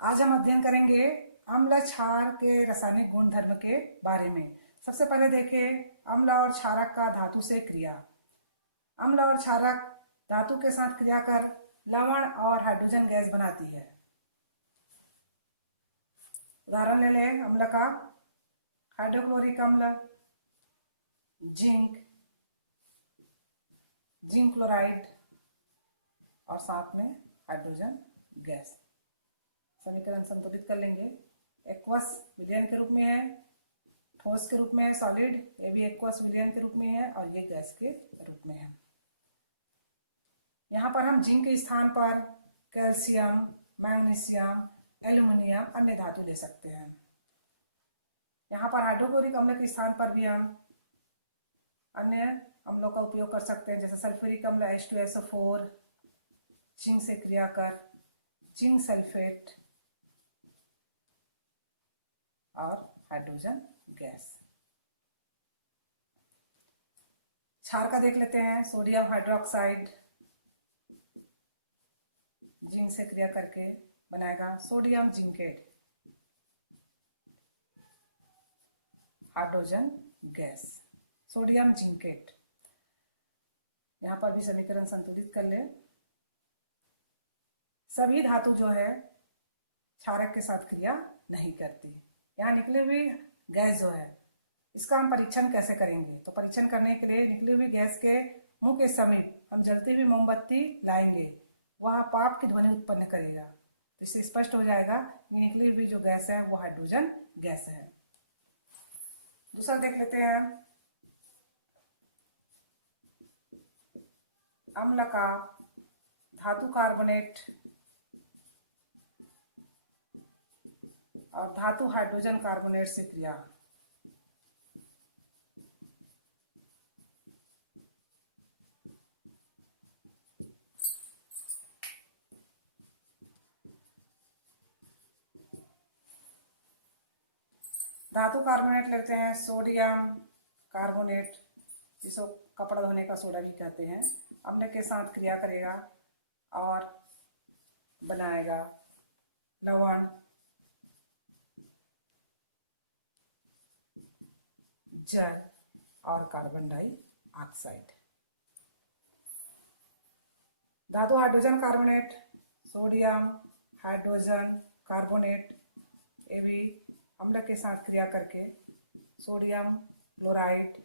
आज हम अध्ययन करेंगे अम्ल क्षार के रासायनिक गुणधर्म के बारे में। सबसे पहले देखें अम्ल और क्षारक का धातु से क्रिया। अम्ल और क्षारक धातु के साथ क्रिया कर लवण और हाइड्रोजन गैस बनाती है। उदाहरण ले लें अम्ल का, हाइड्रोक्लोरिक अम्ल, जिंक, जिंक क्लोराइड और साथ में हाइड्रोजन गैस। समीकरण संतुलित कर लेंगे। एक्वस विलयन के रूप में है, ठोस के रूप में है सॉलिड, ये भी एक्वस विलयन के रूप में है और ये गैस के रूप में है। यहाँ पर हम जिंक के स्थान पर कैल्शियम, मैग्नीशियम, एल्युमिनियम अन्य धातु ले सकते हैं। यहाँ पर हाइड्रोक्लोरिक अम्ल के स्थान पर भी हम अन्य अम्लों का उपयोग कर सकते हैं, जैसे सल्फ्यूरिक अम्ल H2SO4, जिंक से क्रिया कर जिंक सल्फेट और हाइड्रोजन गैस। क्षार का देख लेते हैं। सोडियम हाइड्रोक्साइड जिंक से क्रिया करके बनाएगा sodium zincate, hydrogen gas, sodium zincate. यहां पर भी समीकरण संतुलित कर ले। सभी धातु जो है क्षारक के साथ क्रिया नहीं करती। यहाँ निकली हुई गैस जो है इसका हम परीक्षण कैसे करेंगे? तो परीक्षण करने के लिए निकली हुई गैस के मुंह के समीप हम जलती हुई मोमबत्ती लाएंगे, वह पाप की ध्वनि उत्पन्न करेगा। तो इससे स्पष्ट हो जाएगा कि निकली हुई जो गैस है वो हाइड्रोजन गैस है। दूसरा देख लेते हैं अम्ल का धातु कार्बोनेट और धातु हाइड्रोजन कार्बोनेट से क्रिया। धातु कार्बोनेट लेते हैं सोडियम कार्बोनेट, जिसको कपड़ा धोने का सोडा भी कहते हैं। अम्ल के साथ क्रिया करेगा और बनाएगा लवण, जल और कार्बन डाइऑक्साइड। धातु hydrogen carbonate, sodium hydrogen carbonate, ये भी अम्ल के साथ क्रिया करके सोडियम क्लोराइड,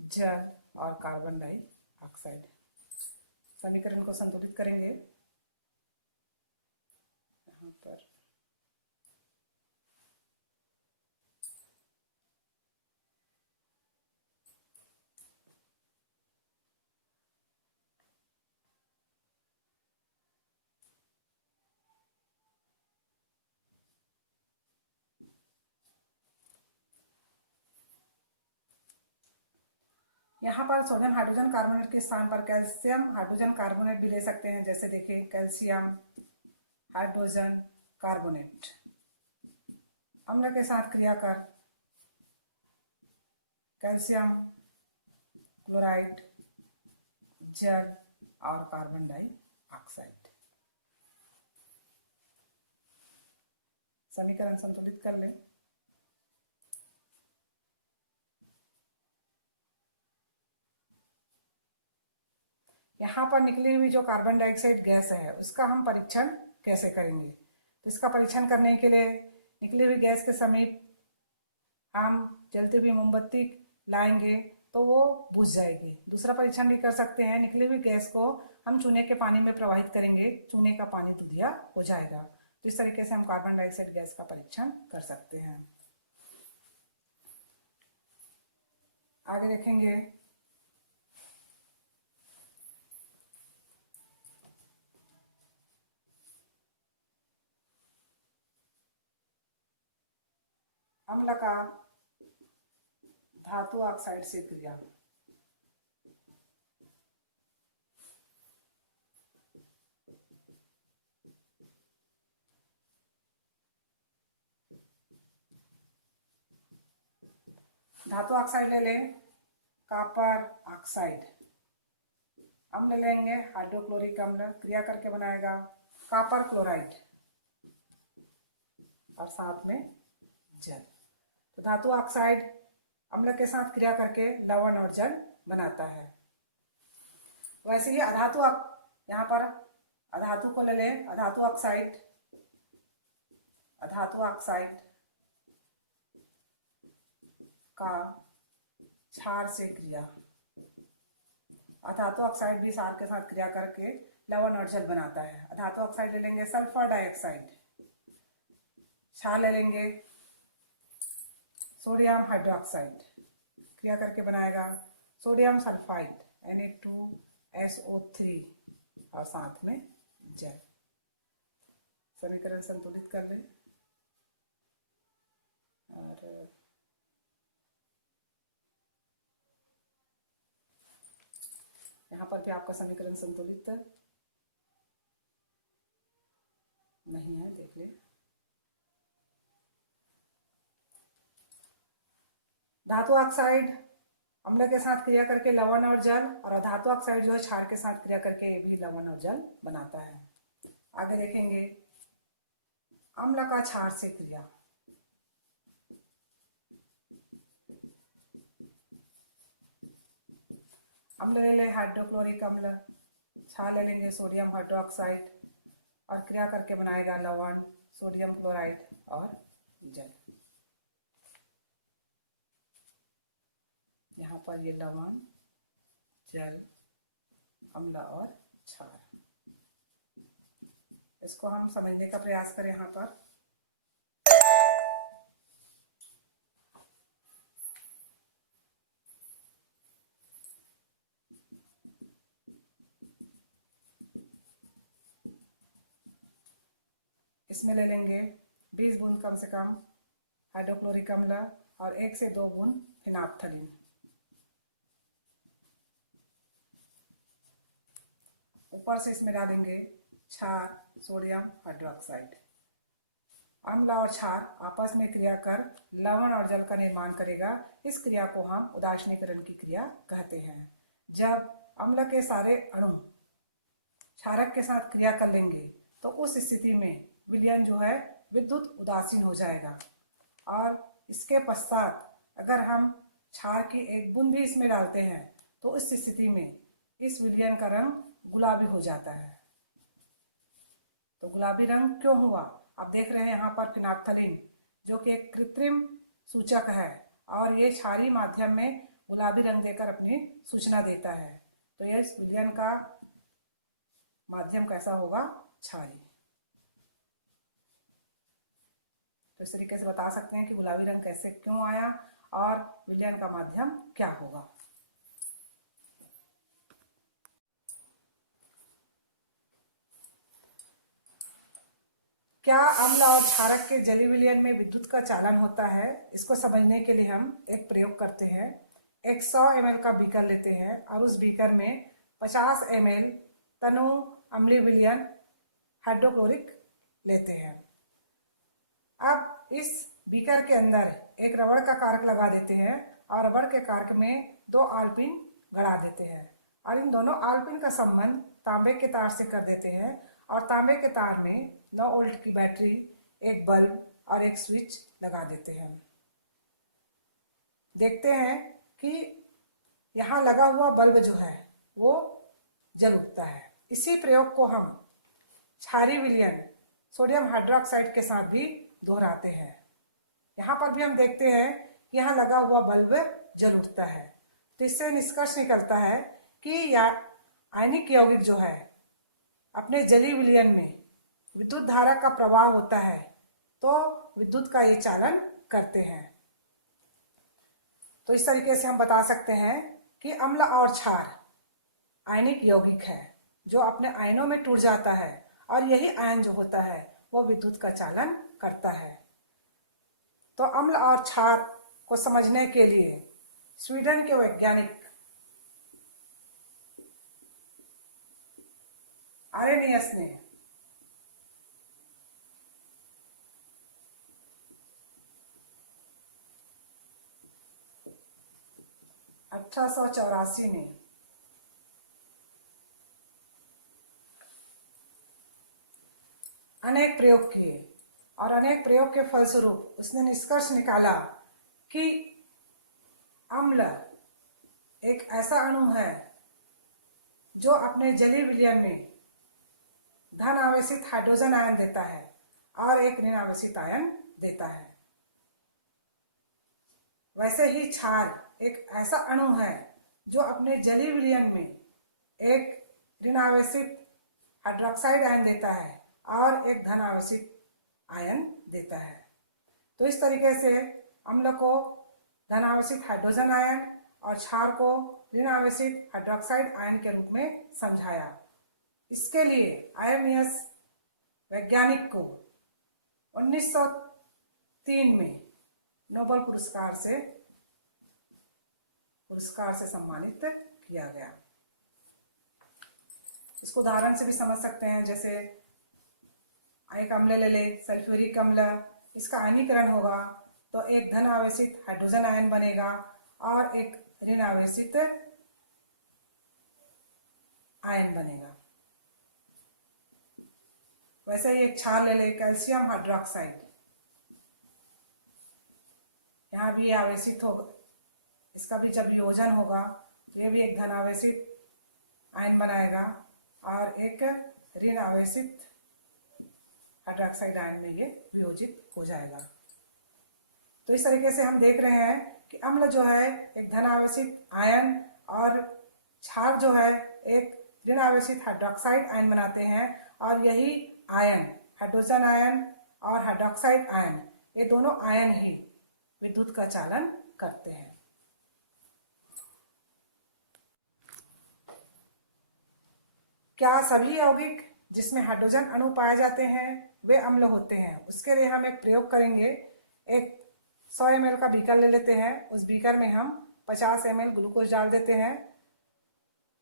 जल और कार्बन डाइऑक्साइड। समीकरण को संतुलित करेंगे। यहाँ पर यहाँ पर सोडियम हाइड्रोजन कार्बोनेट के स्थान पर कैल्शियम हाइड्रोजन कार्बोनेट भी ले सकते हैं। जैसे देखिए कैल्शियम हाइड्रोजन कार्बोनेट अम्ल के साथ क्रिया कर कैल्शियम क्लोराइड, जल और कार्बन डाइऑक्साइड। समीकरण संतुलित कर लें। यहाँ पर निकली हुई जो कार्बन डाइऑक्साइड गैस है उसका हम परीक्षण कैसे करेंगे? तो इसका परीक्षण करने के लिए निकली हुई गैस के समीप हम जलती हुई मोमबत्ती लाएंगे तो वो बुझ जाएगी। दूसरा परीक्षण भी कर सकते हैं, निकली हुई गैस को हम चूने के पानी में प्रवाहित करेंगे, चूने का पानी दुधिया हो जाएगा। तो इस तरीके से हम कार्बन डाइऑक्साइड गैस का परीक्षण कर सकते हैं। आगे देखेंगे अम्ल का धातु ऑक्साइड से क्रिया। धातु ऑक्साइड ले लें, कॉपर ऑक्साइड। अम्ल लेंगे हाइड्रोक्लोरिक अम्ल, क्रिया करके बनाएगा कॉपर क्लोराइड। और साथ में जल। तो धातु ऑक्साइड अम्ल के साथ क्रिया करके लवण और जल बनाता है। वैसे ही अधातु, यहाँ पर अधातु को ले लें, अधातु ऑक्साइड, अधातु ऑक्साइड का क्षार से क्रिया, अधातु ऑक्साइड भी क्षार के साथ क्रिया करके लवण और जल बनाता है। अधातु ऑक्साइड ले लेंगे सल्फर डाइऑक्साइड, क्षार ले लेंगे सोडियम हाइड्रोक्साइड, क्रिया करके बनाएगा सोडियम सल्फाइड Na2SO3 और साथ में जल। समीकरण संतुलित कर लें और यहाँ पर भी आपका समीकरण संतुलित नहीं है, देख ले। धातु ऑक्साइड अम्ल के साथ क्रिया करके लवण और जल, और अधातु ऑक्साइड जो है क्षार के साथ क्रिया करके ये भी लवण और जल बनाता है। आगे देखेंगे अम्ल का क्षार से क्रिया। अम्ल ले लें हाइड्रोक्लोरिक अम्ल, क्षार ले लेंगे सोडियम हाइड्रोक्साइड और क्रिया करके बनाएगा लवण, सोडियम क्लोराइड और जल। यहाँ पर ये लवण, जल, अम्ल और क्षार, इसको हम समझने का प्रयास करें। यहाँ पर इसमें ले लेंगे 20 बूंद कम से कम हाइड्रोक्लोरिक अम्ल और 1 से 2 बूंद फिनाप्थलीन। ऊपर से इसमें डालेंगे क्षार सोडियम हाइड्रोक्साइड। अम्ल और क्षार आपस में क्रिया कर लवण और जल का निर्माण करेगा। इस क्रिया को हम उदासीनीकरण की क्रिया कहते हैं। जब अम्ल के सारे अणु क्षारक के साथ क्रिया कर लेंगे तो उस स्थिति में विलयन जो है विद्युत उदासीन हो जाएगा, और इसके पश्चात अगर हम क्षार की एक बूंद भी इसमें डालते हैं तो इस स्थिति में इस विलयन का रंग गुलाबी हो जाता है। तो गुलाबी रंग क्यों हुआ? आप देख रहे हैं यहाँ पर फिनाप्थलीन जो कि एक कृत्रिम सूचक है और ये क्षारीय माध्यम में गुलाबी रंग देकर अपनी सूचना देता है। तो यह इस विलयन का माध्यम कैसा होगा? क्षारीय। तो इस तरीके से बता सकते हैं कि गुलाबी रंग कैसे क्यों आया और विलयन का माध्यम क्या होगा। क्या अम्ल और क्षारक के जलीय विलयन में विद्युत का चालन होता है? इसको समझने के लिए हम एक प्रयोग करते हैं। एक 100 ml का बीकर लेते हैं और उस बीकर में 50 ml तनु अम्लीय विलयन हाइड्रोक्लोरिक लेते हैं। अब इस बीकर के अंदर एक रबड़ का कारक लगा देते हैं और रबड़ के कारक में 2 आलपिन गड़ा देते हैं और इन दोनों आलपिन का संबंध तांबे के तार से कर देते हैं और तांबे के तार में 9 वोल्ट की बैटरी, एक बल्ब और एक स्विच लगा देते हैं। देखते हैं कि यहाँ लगा हुआ बल्ब जो है वो जल उठता है। इसी प्रयोग को हम क्षारीय विलयन सोडियम हाइड्रोक्साइड के साथ भी दोहराते हैं। यहाँ पर भी हम देखते हैं कि यहाँ लगा हुआ बल्ब जल उठता है। तो इससे निष्कर्ष निकलता है कि आयनिक यौगिक जो है अपने जलीय विलयन में विद्युत धारा का प्रवाह होता है तो विद्युत का ये चालन करते हैं। तो इस तरीके से हम बता सकते हैं कि अम्ल और क्षार आयनिक यौगिक है जो अपने आयनों में टूट जाता है और यही आयन जो होता है वो विद्युत का चालन करता है। तो अम्ल और क्षार को समझने के लिए स्वीडन के वैज्ञानिक आरेनियस ने (1884) में अनेक प्रयोग किए और अनेक प्रयोग के फलस्वरूप उसने निष्कर्ष निकाला कि अम्ल एक ऐसा अणु है जो अपने जलीय विलयन में धन आवेशित हाइड्रोजन आयन देता है और एक ऋण आवेशित आयन देता है। वैसे ही क्षार एक ऐसा अणु है जो अपने जलीय विलयन में एक ऋण आवेशित हाइड्रोक्साइड आयन देता है और एक धन आवेशित आयन देता है। तो इस तरीके से अम्ल को धन आवेशित हाइड्रोजन आयन और क्षार को ऋण आवेशित हाइड्रोक्साइड आयन के रूप में समझाया। इसके लिए आयरनियस वैज्ञानिक को 1903 में नोबेल पुरस्कार से सम्मानित किया गया। इसको उदाहरण से भी समझ सकते हैं, जैसे एक अम्ल ले ले, सल्फ्यूरिक अम्ल, इसका आयनीकरण होगा तो एक धन आवेशित हाइड्रोजन आयन बनेगा और एक ऋण आवेशित आयन बनेगा। वैसे ही एक क्षार ले ले, कैल्शियम हाइड्रोक्साइड, यहाँ भी आवेशित होगा, इसका भी जब वियोजन होगा ये भी एक धन आवेशित आयन बनाएगा और एक ऋण आवेशित हाइड्रोक्साइड आयन में ये वियोजित हो जाएगा। तो इस तरीके से हम देख रहे हैं कि अम्ल जो है एक धन आवेशित आयन और क्षार जो है एक ऋण आवेशित हाइड्रोक्साइड आयन बनाते हैं और यही आयन, हाइड्रोजन आयन और हाइड्रोक्साइड आयन, ये दोनों आयन ही विद्युत का चालन करते हैं। क्या सभी यौगिक जिसमें हाइड्रोजन अणु पाए जाते हैं वे अम्ल होते हैं? उसके लिए हम एक प्रयोग करेंगे। एक 100 ml का बीकर ले लेते हैं, उस बीकर में हम 50 ml ग्लूकोज डाल देते हैं।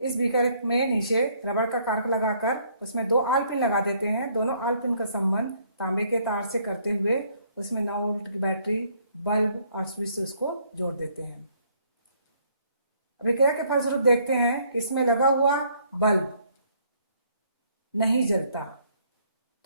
इस बीकर में नीचे रबड़ का कार्क लगाकर उसमें 2 आलपिन लगा देते हैं। दोनों आलपिन का संबंध तांबे के तार से करते हुए उसमें 9 वोल्ट की बैटरी, बल्ब और स्विच से उसको जोड़ देते हैं। अभिक्रिया के फलस्वरूप देखते हैं कि इसमें लगा हुआ बल्ब नहीं जलता।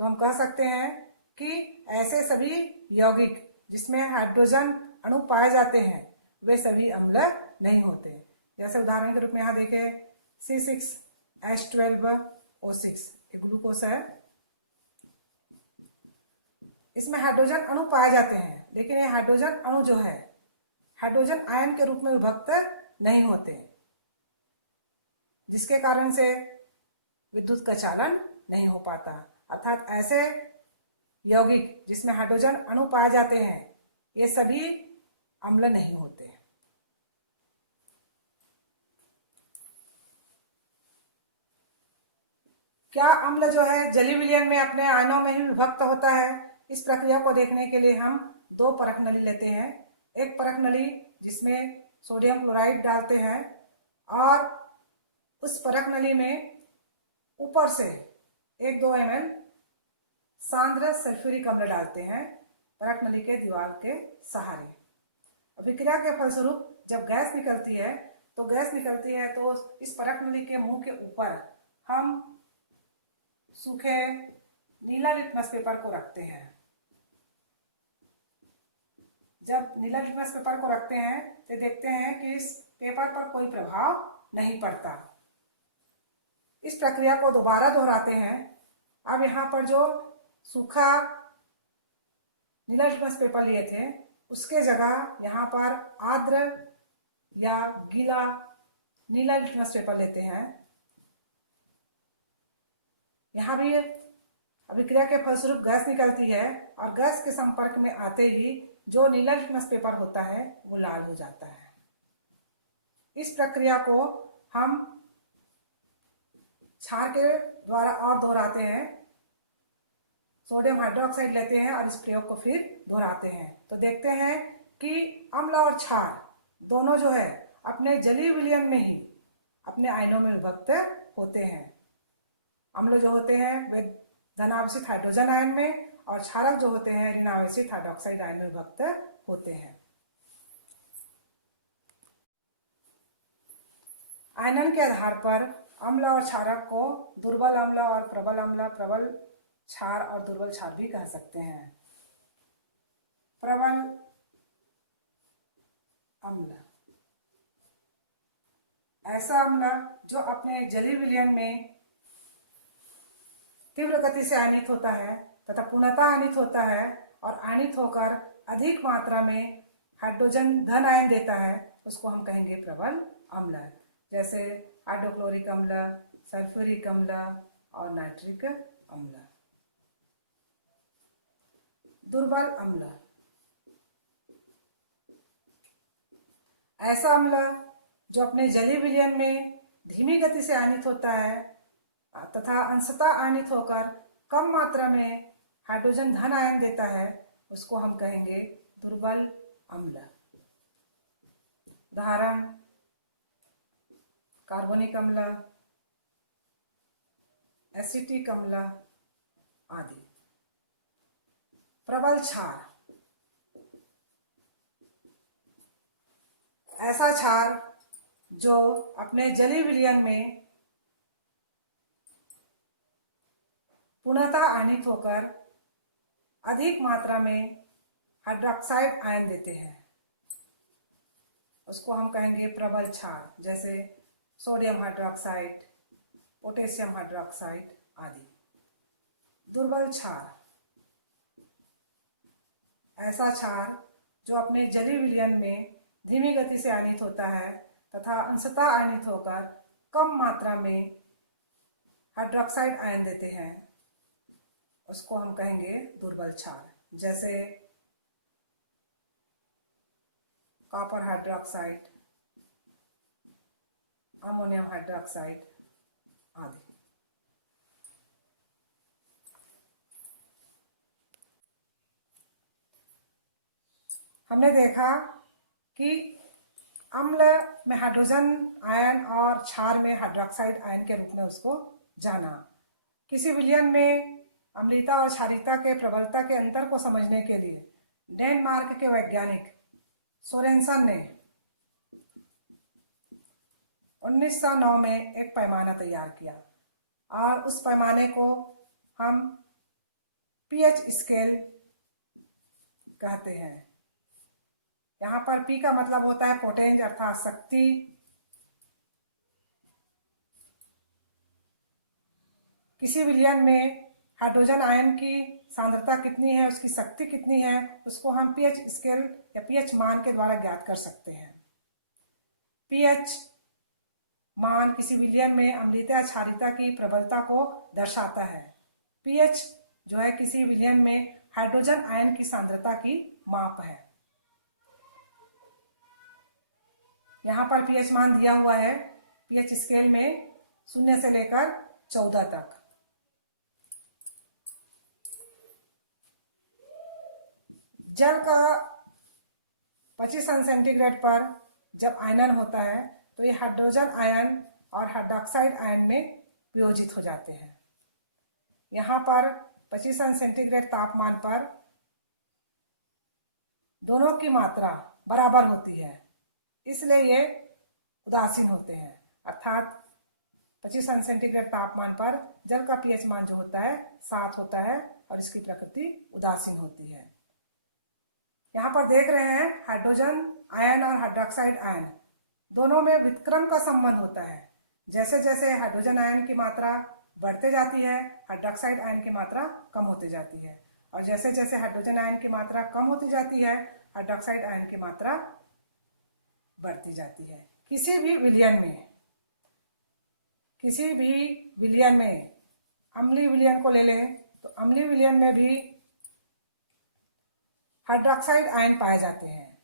तो हम कह सकते हैं कि ऐसे सभी यौगिक जिसमें हाइड्रोजन अणु पाए जाते हैं वे सभी अम्ल नहीं होते। जैसे उदाहरण के रूप में यहाँ देखें C6H12O6 एक ग्लूकोज है, इसमें हाइड्रोजन अणु पाए जाते हैं, लेकिन ये हाइड्रोजन अणु जो है हाइड्रोजन आयन के रूप में विभक्त नहीं होते, जिसके कारण से विद्युत का चालन नहीं हो पाता। अर्थात ऐसे यौगिक जिसमें हाइड्रोजन अणु पाए जाते हैं ये सभी अम्ल नहीं होते। क्या अम्ल जो है जलीय विलयन में अपने आयनों में ही विभक्त होता है? इस प्रक्रिया को देखने के लिए हम 2 परख नली लेते हैं। एक परख नली जिसमें सोडियम क्लोराइड डालते हैं और उस परख नली में ऊपर से 1-2 ml सांद्र सल्फ्यूरिक अम्ल डालते हैं परख नली के दीवार के सहारे। अभिक्रिया के फलस्वरूप जब गैस निकलती है तो इस परख नली के मुंह के ऊपर हम सूखे नीला लिटमस पेपर को रखते हैं। जब नीला लिटमस पेपर को रखते हैं तो देखते हैं कि इस पेपर पर कोई प्रभाव नहीं पड़ता। इस प्रक्रिया को दोबारा दोहराते हैं। अब यहाँ पर जो सूखा नीला लिटमस पेपर लिए थे उसके जगह यहाँ पर आर्द्र या गीला नीला लिटमस पेपर लेते हैं। यहाँ भी अभिक्रिया के फलस्वरूप गैस निकलती है और गैस के संपर्क में आते ही जो नीला लिटमस पेपर होता है वो लाल हो जाता है। इस प्रक्रिया को हम क्षार के द्वारा और दोहराते हैं। सोडियम हाइड्रोक्साइड लेते हैं और इस प्रयोग को फिर दोहराते हैं तो देखते हैं कि अम्ल और क्षार दोनों जो है अपने जलीय विलयन में ही अपने आयनों में विभक्त होते हैं। अम्ल जो होते हैं वे धनावेशित हाइड्रोजन आयन में और क्षारक जो होते हैं ऋणावेशित हाइड्रोक्साइड आयन में विभक्त होते हैं। आयनन के आधार पर अम्ल और क्षारक को दुर्बल अम्ल और प्रबल अम्ल, प्रबल क्षार और दुर्बल क्षार भी कह सकते हैं। प्रबल अम्ल, ऐसा अम्ल जो अपने जलीय विलयन में तीव्र गति से आयनित होता है तथा पूर्णतः आयनित होता है और आयनित होकर अधिक मात्रा में हाइड्रोजन धन आयन देता है, उसको हम कहेंगे प्रबल अम्ल। जैसे हाइड्रोक्लोरिक अम्ल, सल्फ्यूरिक अम्ल और नाइट्रिक अम्ल। दुर्बल अम्ल, ऐसा अम्ल जो अपने जलीय विलयन में धीमी गति से आयनित होता है तथा अंशतः आयनित होकर कम मात्रा में हाइड्रोजन धन आयन देता है, उसको हम कहेंगे दुर्बल अम्ल। उदाहरण कार्बोनिक अम्ल, एसिटिक अम्ल आदि। प्रबल क्षार, ऐसा क्षार जो अपने जलीय विलयन में पूर्णतः आयनित होकर अधिक मात्रा में हाइड्रोक्साइड आयन देते हैं, उसको हम कहेंगे प्रबल क्षार। जैसे सोडियम हाइड्रोक्साइड, पोटेशियम हाइड्रोक्साइड आदि। दुर्बल क्षार, ऐसा क्षार जो अपने जलीय विलयन में धीमी गति से आयनित होता है तथा अंशतः आयनित होकर कम मात्रा में हाइड्रोक्साइड आयन देते हैं, उसको हम कहेंगे दुर्बल क्षार। जैसे कॉपर हाइड्रोक्साइड, अमोनियम हाइड्रोक्साइड आदि। हमने देखा कि अम्ल में हाइड्रोजन आयन और क्षार में हाइड्रोक्साइड आयन के रूप में उसको जाना। किसी विलयन में अम्लीयता और क्षारीयता के प्रबलता के अंतर को समझने के लिए डेनमार्क के वैज्ञानिक सोरेनसन ने 1909 में एक पैमाना तैयार किया और उस पैमाने को हम पीएच स्केल कहते हैं। यहाँ पर पी का मतलब होता है पोटेंज अर्थात शक्ति, किसी विलयन में हाइड्रोजन आयन की सांद्रता कितनी है, उसकी शक्ति कितनी है, उसको हम पीएच स्केल या पीएच मान के द्वारा ज्ञात कर सकते हैं। पीएच मान किसी विलयन में अम्लीयता क्षारीयता की प्रबलता को दर्शाता है। पीएच जो है किसी विलयन में हाइड्रोजन आयन की सांद्रता की माप है। यहाँ पर पीएच मान दिया हुआ है पीएच स्केल में 0 से लेकर 14 तक। जल का 25 अंश सेंटीग्रेड पर जब आयनन होता है तो ये हाइड्रोजन आयन और हाइड्रोक्साइड आयन में वियोजित हो जाते हैं। यहाँ पर 25 अंश सेंटीग्रेड तापमान पर दोनों की मात्रा बराबर होती है, इसलिए ये उदासीन होते हैं। अर्थात 25 अंश सेंटीग्रेड तापमान पर जल का पीएच मान जो होता है 7 होता है और इसकी प्रकृति उदासीन होती है। यहाँ पर देख रहे हैं हाइड्रोजन आयन और हाइड्रोक्साइड आयन दोनों में व्युत्क्रम का संबंध होता है। जैसे जैसे हाइड्रोजन आयन की मात्रा बढ़ते जाती है, हाइड्रोक्साइड आयन की मात्रा कम होती जाती है, और जैसे जैसे हाइड्रोजन आयन की मात्रा कम होती जाती है, हाइड्रोक्साइड आयन की मात्रा बढ़ती जाती है। किसी भी विलयन में अम्लीय विलयन को ले लें तो अम्लीय विलयन में भी हाइड्रोक्साइड आयन पाए जाते हैं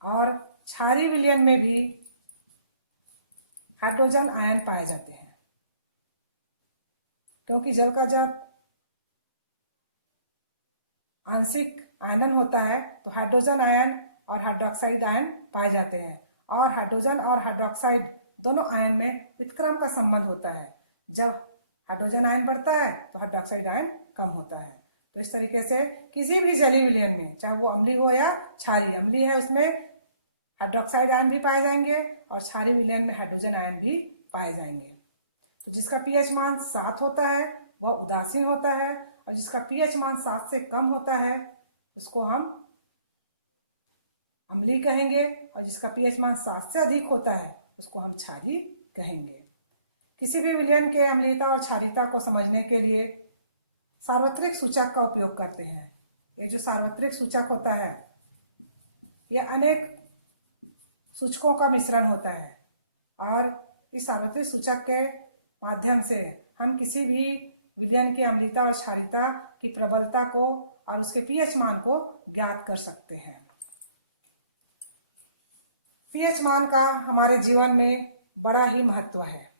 और क्षारीय विलयन में भी हाइड्रोजन आयन पाए जाते हैं, क्योंकि जल का जब आंशिक आयनन होता है तो हाइड्रोजन आयन और हाइड्रोक्साइड आयन पाए जाते हैं, और हाइड्रोजन और हाइड्रोक्साइड दोनों आयन में व्युत्क्रम का संबंध होता है। जब हाइड्रोजन आयन बढ़ता है तो हाइड्रोक्साइड आयन कम होता है। तो इस तरीके से किसी भी जलीय विलयन में, चाहे वो अम्लीय हो या क्षारीय, अम्लीय है उसमें हाइड्रोक्साइड आयन भी पाए जाएंगे और क्षारीय विलयन में हाइड्रोजन आयन भी पाए जाएंगे। तो जिसका पीएच मान 7 होता है वह उदासीन होता है, और जिसका पीएच मान 7 से कम होता है उसको हम अम्लीय कहेंगे, और जिसका पीएच मान 7 से अधिक होता है उसको हम क्षारीय कहेंगे। किसी भी विलयन के अम्लीयता और क्षारीयता को समझने के लिए सार्वत्रिक सूचक का उपयोग करते हैं। ये जो सार्वत्रिक सूचक होता है यह अनेक सूचकों का मिश्रण होता है, और इस सार्वत्रिक सूचक के माध्यम से हम किसी भी विलयन की अम्लीयता और क्षारीयता की प्रबलता को और उसके पीएच मान को ज्ञात कर सकते हैं। पीएच मान का हमारे जीवन में बड़ा ही महत्व है।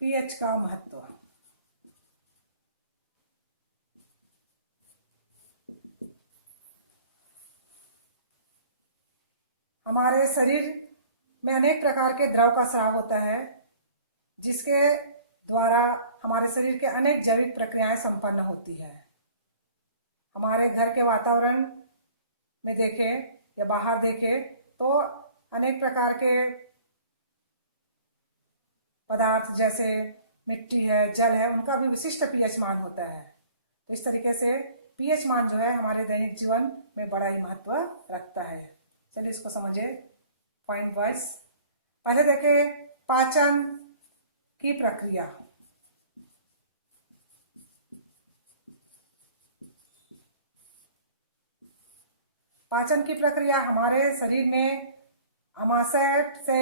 पीएच का महत्व, हमारे शरीर में अनेक प्रकार के द्रव का स्राव होता है, जिसके द्वारा हमारे शरीर के अनेक जैविक प्रक्रियाएं संपन्न होती है। हमारे घर के वातावरण में देखें या बाहर देखें तो अनेक प्रकार के पदार्थ जैसे मिट्टी है, जल है, उनका भी विशिष्ट पीएच मान होता है। तो इस तरीके से पीएच मान जो है हमारे दैनिक जीवन में बड़ा ही महत्व रखता है। चलिए इसको समझे पॉइंट वाइज। पहले देखें पाचन की प्रक्रिया। पाचन की प्रक्रिया हमारे शरीर में अमाशय से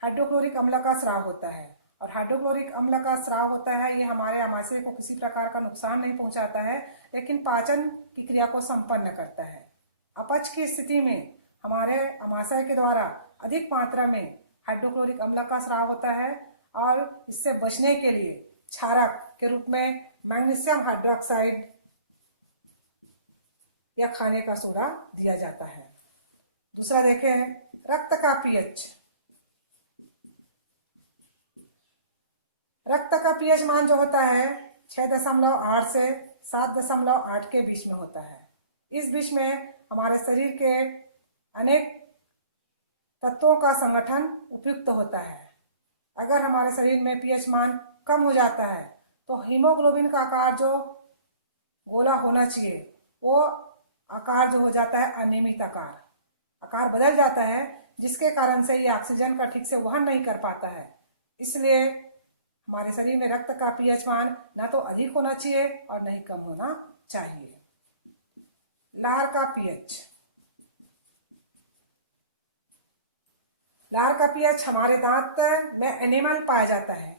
हाइड्रोक्लोरिक अम्ल का स्राव होता है, और हाइड्रोक्लोरिक अम्ल का स्राव होता है ये हमारे अमाशय को किसी प्रकार का नुकसान नहीं पहुंचाता है, लेकिन पाचन की क्रिया को संपन्न करता है। अपच की स्थिति में हमारे अमाशय के द्वारा अधिक मात्रा में हाइड्रोक्लोरिक अम्ल का स्राव होता है, और इससे बचने के लिए क्षारक के रूप में मैग्नीशियम हाइड्रोक्साइड या खाने का सोडा दिया जाता है। दूसरा देखें रक्त का पीएच। रक्त का पीएच मान जो होता है 6.8 से 7.8 के बीच में होता है। इस बीच में हमारे शरीर के अनेक तत्वों का संगठन उपयुक्त होता है। अगर हमारे शरीर में पीएच मान कम हो जाता है तो हीमोग्लोबिन का आकार जो गोला होना चाहिए वो आकार जो हो जाता है अनियमित आकार बदल जाता है, जिसके कारण से ये ऑक्सीजन का ठीक से वहन नहीं कर पाता है। इसलिए हमारे शरीर में रक्त का पीएच मान ना तो अधिक होना चाहिए और नहीं कम होना चाहिए। लार का पीएच। लार का पीएच हमारे दांत में एनिमल पाया जाता है।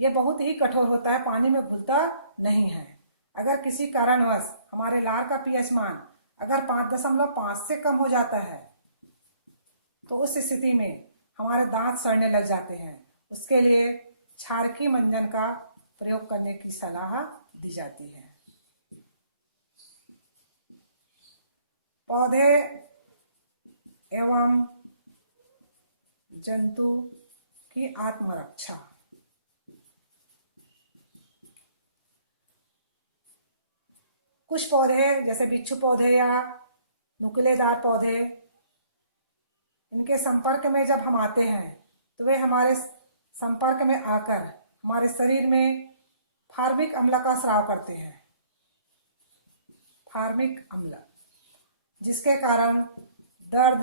ये बहुत ही कठोर होता है, पानी में घुलता नहीं है। अगर किसी कारणवश हमारे लार का पीएच मान अगर 5.5 से कम हो जाता है तो उस स्थिति में हमारे दांत सड़ने लग जाते हैं। उसके लिए क्षारकीय मंजन का प्रयोग करने की सलाह दी जाती है। पौधे एवं जंतु की आत्मरक्षा। कुछ पौधे जैसे बिच्छू पौधे या नुकीलेदार पौधे, इनके संपर्क में जब हम आते हैं तो वे हमारे संपर्क में आकर हमारे शरीर में फार्मिक अम्ल का स्राव करते हैं। फार्मिक अम्ल, जिसके कारण दर्द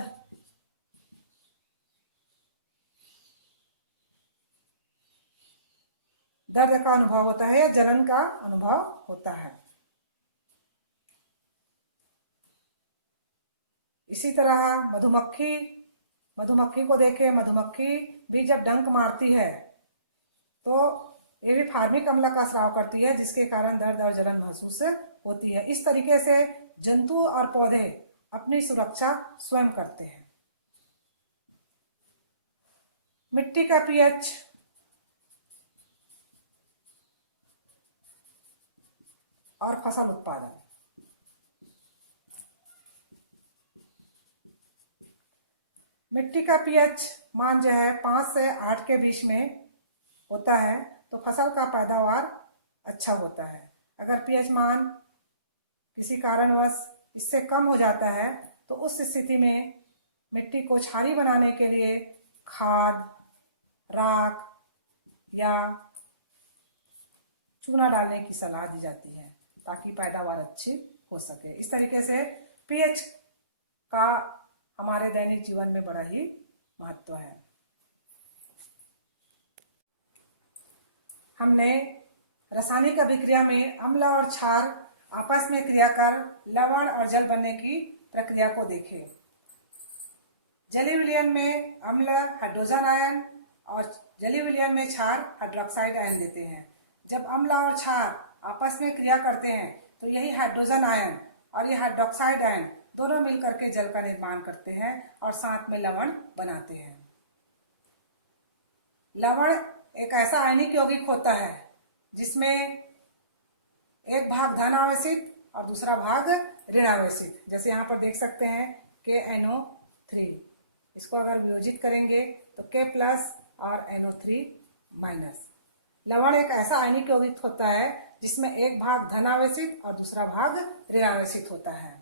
का अनुभव होता है या जलन का अनुभव होता है। इसी तरह मधुमक्खी को देखें, मधुमक्खी भी जब डंक मारती है तो ये भी फार्मिक अम्ल का स्राव करती है, जिसके कारण दर्द और जलन महसूस होती है। इस तरीके से जंतु और पौधे अपनी सुरक्षा स्वयं करते हैं। मिट्टी का पीएच। और फसल उत्पादन। मिट्टी का पीएच मान जो है 5 से 8 के बीच में होता है तो फसल का पैदावार अच्छा होता है। अगर पीएच मान किसी कारणवश इससे कम हो जाता है तो उस स्थिति में मिट्टी को क्षारीय बनाने के लिए खाद, राख या चूना डालने की सलाह दी जाती है ताकि पैदावार अच्छी हो सके। इस तरीके से पीएच का हमारे दैनिक जीवन में बड़ा ही महत्व है। हमने रासायनिक अभिक्रिया में अम्ल और क्षार आपस में क्रिया कर लवण और जल बनने की प्रक्रिया को देखे। जलीय विलयन में अम्ल हाइड्रोजन आयन और जलीय विलयन में क्षार हाइड्रोक्साइड आयन देते हैं। जब अम्ल और क्षार आपस में क्रिया करते हैं तो यही हाइड्रोजन आयन और ये हाइड्रोक्साइड आयन दोनों मिलकर के जल का निर्माण करते हैं और साथ में लवण बनाते हैं। लवण एक ऐसा आयनिक यौगिक होता है जिसमें एक भाग धन आवेशित और दूसरा भाग ऋण आवेशित, जैसे यहाँ पर देख सकते हैं KNO3, इसको अगर वियोजित करेंगे तो K+ और NO3-। लवण एक ऐसा आयनिक यौगिक होता है जिसमें एक भाग धन आवेशित और दूसरा भाग ऋण आवेशित होता है।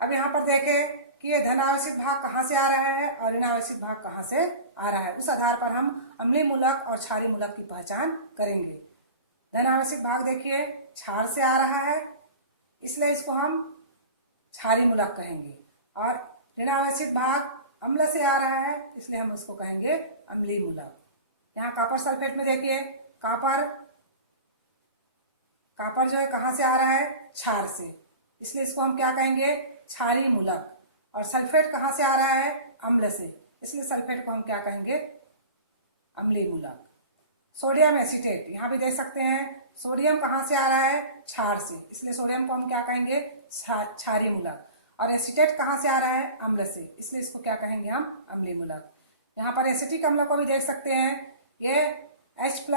अब यहाँ पर देखें कि ये धन आवेशित भाग कहाँ से आ रहा है और ऋण आवेशित भाग कहाँ से आ रहा है। उस आधार पर हम अम्लीय मूलक और क्षारीय मूलक की पहचान करेंगे। धन आवेशित भाग देखिए क्षार से आ रहा है, इसलिए इसको हम क्षारीय मूलक कहेंगे, और ऋण आवेशित भाग अम्ल से आ रहा है, इसलिए हम उसको कहेंगे अम्लीय मूलक। यहाँ कॉपर सल्फेट में देखिए कॉपर जो है कहाँ से आ रहा है, क्षार से, इसलिए इसको हम क्या कहेंगे, क्षारीय मूलक। और सल्फेट कहाँ से आ रहा है, अम्ल से, इसलिए सल्फेट को हम क्या कहेंगे, अम्लीय मूलक। सोडियम एसीटेट, यहाँ भी देख सकते हैं सोडियम कहाँ से आ रहा है, क्षार से, इसलिए सोडियम को हम क्या कहेंगे, क्षारीय मूलक। और एसीटेट कहाँ से आ रहा है, अम्ल से, इसलिए इसको क्या कहेंगे हम, अम्लीय मूलक। यहाँ पर एसिटिक अम्ल को भी देख सकते हैं, ये H+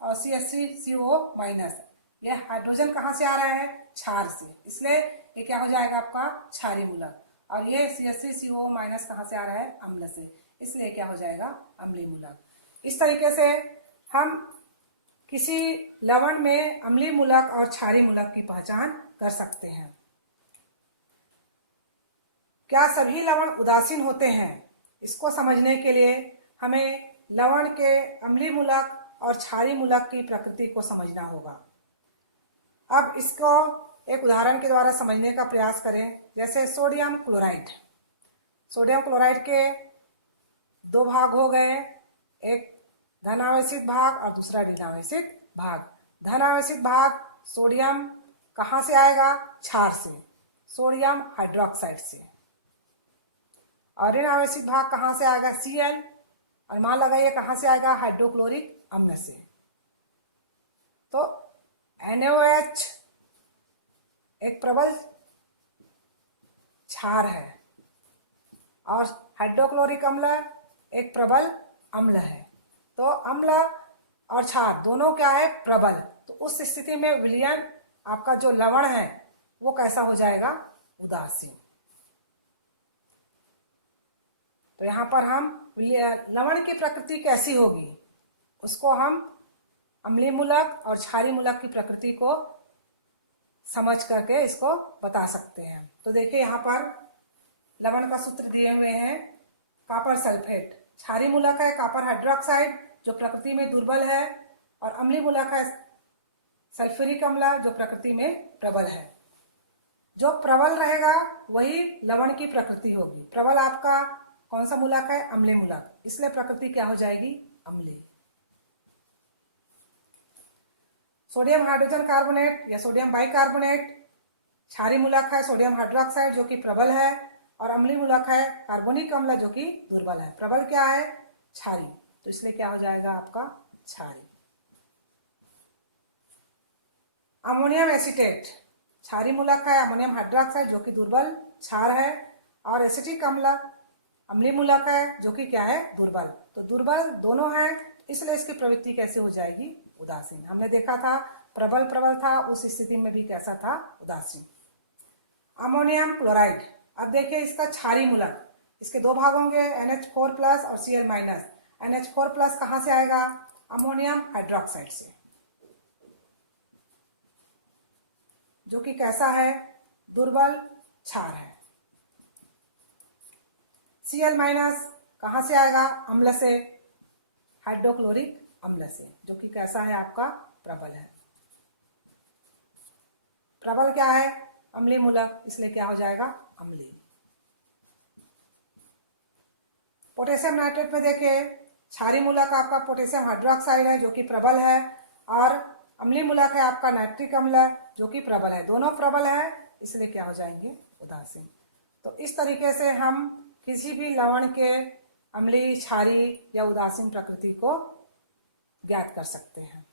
और CH3CO-, ये हाइड्रोजन कहाँ से आ रहा है, क्षार से, इसलिए ये क्या हो जाएगा आपका क्षारीय मूलक। और ये CH3CO- कहाँ से आ रहा है, अम्ल से, इसलिए क्या हो जाएगा, अम्लीय मूलक। इस तरीके से हम किसी लवण में अम्लीय मूलक और क्षारीय मूलक की पहचान कर सकते हैं। क्या सभी लवण उदासीन होते हैं, इसको समझने के लिए हमें लवण के अम्लीय मूलक और क्षारीय मूलक की प्रकृति को समझना होगा। अब इसको एक उदाहरण के द्वारा समझने का प्रयास करें। जैसे सोडियम क्लोराइड, सोडियम क्लोराइड के दो भाग हो गए, एक धन आवेशित भाग और दूसरा ऋण आवेशित भाग। धन आवेशित भाग सोडियम कहाँ से आएगा, क्षार से, सोडियम हाइड्रोक्साइड से। और ऋण आवेशित भाग कहाँ से आएगा, Cl, और मान लगाइए कहाँ से आएगा, हाइड्रोक्लोरिक अम्ल से। तो NaOH एक प्रबल क्षार है और हाइड्रोक्लोरिक अम्ल एक प्रबल अम्ल है। तो अम्ल और क्षार दोनों क्या है, प्रबल। तो उस स्थिति में विलयन आपका जो लवण है वो कैसा हो जाएगा, उदासीन। तो यहाँ पर हम लवण की प्रकृति कैसी होगी उसको हम अम्लीय मूलक और क्षारीय मूलक की प्रकृति को समझ करके इसको बता सकते हैं। तो देखिए यहाँ पर लवण का सूत्र दिए हुए हैं। कॉपर सल्फेट क्षारीय मूलक है, कॉपर हाइड्रोक्साइड जो प्रकृति में दुर्बल है, और अम्लीय मूलक है सल्फ्यूरिक अम्ल जो प्रकृति में प्रबल है। जो प्रबल रहेगा वही लवण की प्रकृति होगी। प्रबल आपका कौन सा मूलक है, अम्लीय मूलक, इसलिए प्रकृति क्या हो जाएगी, अम्लीय। सोडियम हाइड्रोजन कार्बोनेट या सोडियम बाइकार्बोनेट क्षारीय मूलक है, सोडियम हाइड्रोक्साइड जो कि प्रबल है, और अम्लीय मूलक है कार्बोनिक अम्ल जो कि दुर्बल है। प्रबल क्या है, क्षारीय, तो इसलिए क्या हो जाएगा आपका क्षारीय। अमोनियम एसीटेट क्षारीय मूलक है, अमोनियम हाइड्रोक्साइड जो कि दुर्बल क्षार है, और एसिटिक अम्ल अम्लीय मूलक है जो कि क्या है, दुर्बल। तो दुर्बल दोनों हैं, इसलिए इसकी प्रवृत्ति कैसे हो जाएगी, उदासीन। हमने देखा था प्रबल प्रबल था, उस स्थिति में भी कैसा था, उदासीन। अमोनियम क्लोराइड, अब देखिए इसका क्षारीय मूलक, इसके दो भाग होंगे NH4+ और Cl-। NH4+ कहाँ से आएगा, अमोनियम हाइड्रोक्साइड से, जो कि कैसा है, दुर्बल क्षार है। Cl- कहाँ से आएगा, अम्ल से, हाइड्रोक्लोरिक अम्ल से, जो कि कैसा है आपका, प्रबल है। प्रबल क्या है, अम्लीय मूलक, इसलिए क्या हो जाएगा, अम्लीय। पोटेशियम नाइट्रेट में देखिए, क्षारीय मूलक आपका पोटेशियम हाइड्रोक्साइड है जो कि प्रबल है, और अम्लीय मूलक है आपका नाइट्रिक अम्ल जो कि प्रबल है। दोनों प्रबल है, इसलिए क्या हो जाएंगे, उदासीन। तो इस तरीके से हम किसी भी लवण के अम्लीय, क्षारीय या उदासीन प्रकृति को ज्ञात कर सकते हैं।